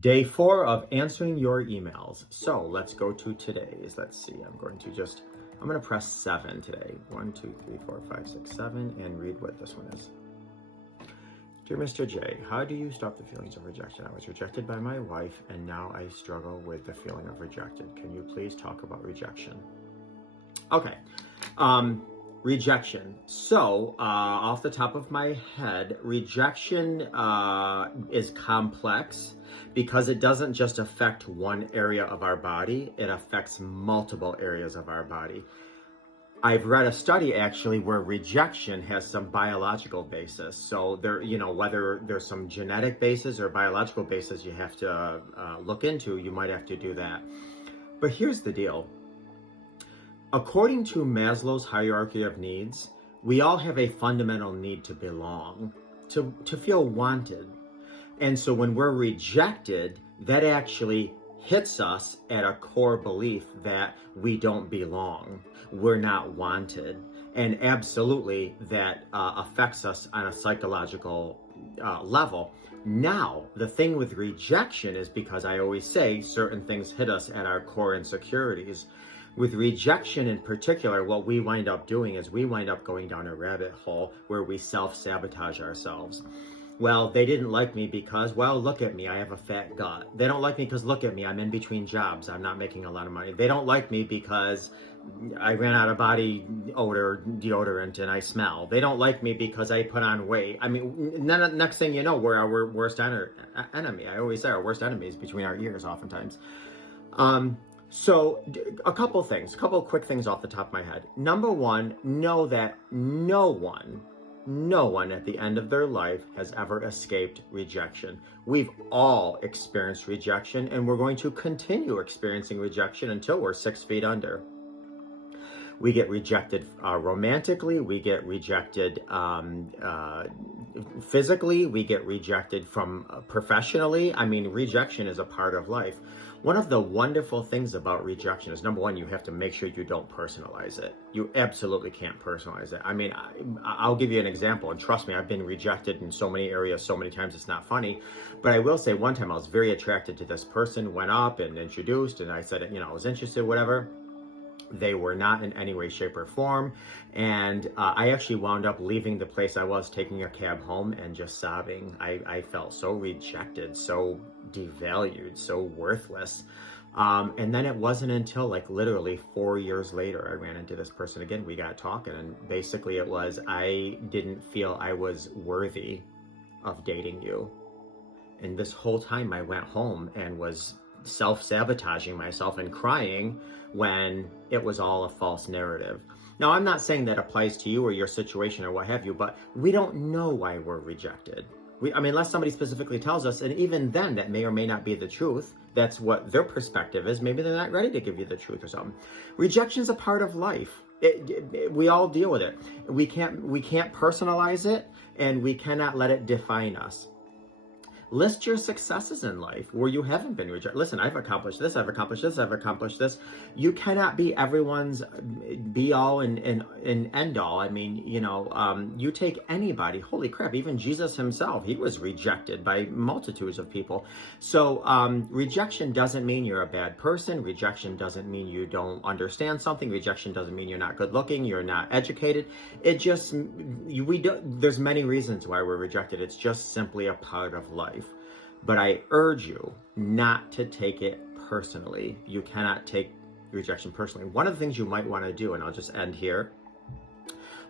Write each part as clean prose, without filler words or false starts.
Day 4 of answering your emails. So let's go to today's. Let's see. I'm going to press 7 today. 1, 2, 3, 4, 5, 6, 7, and read what this one is. Dear Mr. J, how do you stop the feelings of rejection? I was rejected by my wife, and now I struggle with the feeling of rejected. Can you please talk about rejection? Okay. Rejection. So, off the top of my head, rejection is complex because it doesn't just affect one area of our body, it affects multiple areas of our body. I've read a study actually where rejection has some biological basis. So there, whether there's some genetic basis or biological basis you have to look into, you might have to do that. But here's the deal. According to Maslow's hierarchy of needs, we all have a fundamental need to belong, to feel wanted. And so when we're rejected, that actually hits us at a core belief that we don't belong, we're not wanted. And absolutely that affects us on a psychological level. Now, the thing with rejection is, because I always say certain things hit us at our core insecurities. With rejection in particular, what we wind up doing is we wind up going down a rabbit hole where we self-sabotage ourselves. Well, they didn't like me because, well, look at me, I have a fat gut. They don't like me because, look at me, I'm in between jobs, I'm not making a lot of money. They don't like me because I ran out of body odor deodorant and I smell. They don't like me because I put on weight. I mean, next thing you know, we're our worst enemy. I always say our worst enemy is between our ears oftentimes. So a couple quick things off the top of my head. Number one, know that no one at the end of their life has ever escaped rejection. We've all experienced rejection, and we're going to continue experiencing rejection until we're 6 feet under. We get rejected romantically, we get rejected physically, we get rejected from professionally. I mean, rejection is a part of life. One of the wonderful things about rejection is, number one, you have to make sure you don't personalize it. You absolutely can't personalize it. I mean, I'll give you an example, and trust me, I've been rejected in so many areas so many times it's not funny. But I will say, one time I was very attracted to this person, went up and introduced, and I said, I was interested, whatever. They were not in any way, shape, or form. And I actually wound up leaving the place I was, taking a cab home and just sobbing. I felt so rejected, so devalued, so worthless. And then it wasn't until literally 4 years later, I ran into this person again. We got talking, and basically it was, I didn't feel I was worthy of dating you. And this whole time I went home and was self-sabotaging myself and crying when it was all a false narrative. Now, I'm not saying that applies to you or your situation or what have you, but we don't know why we're rejected. Unless somebody specifically tells us, and even then, that may or may not be the truth. That's what their perspective is. Maybe they're not ready to give you the truth or something. Rejection is a part of life. We all deal with it. We can't personalize it, and we cannot let it define us. List your successes in life where you haven't been rejected. Listen, I've accomplished this, I've accomplished this, I've accomplished this. You cannot be everyone's be all and end all. I mean, you take anybody, holy crap, even Jesus himself, he was rejected by multitudes of people. So rejection doesn't mean you're a bad person. Rejection doesn't mean you don't understand something. Rejection doesn't mean you're not good looking, you're not educated. It just, there's many reasons why we're rejected. It's just simply a part of life. But I urge you not to take it personally. You cannot take rejection personally. One of the things you might want to do, and I'll just end here,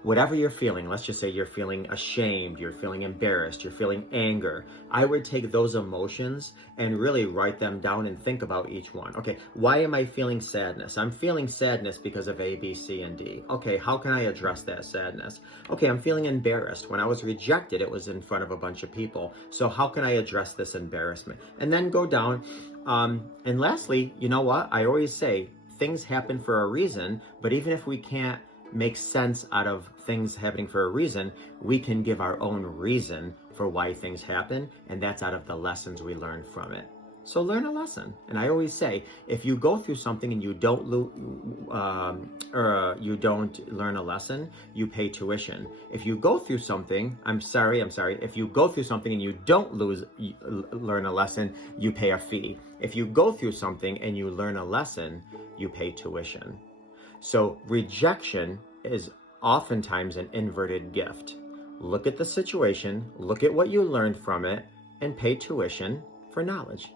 whatever you're feeling, let's just say you're feeling ashamed, you're feeling embarrassed, you're feeling anger, I would take those emotions and really write them down and think about each one. Okay, why am I feeling sadness? I'm feeling sadness because of A, B, C, and D. Okay, how can I address that sadness? Okay, I'm feeling embarrassed. When I was rejected, it was in front of a bunch of people. So how can I address this embarrassment? And then go down. And lastly, you know what? I always say things happen for a reason, but even if we can't make sense out of things happening for a reason, we can give our own reason for why things happen, and that's out of the lessons we learn from it. So learn a lesson. And I always say, if you go through something and you don't you don't learn a lesson, you pay tuition. If you go through something, I'm sorry. If you go through something and you don't learn a lesson, you pay a fee. If you go through something and you learn a lesson, you pay tuition. So rejection is oftentimes an inverted gift. Look at the situation, look at what you learned from it, and pay tuition for knowledge.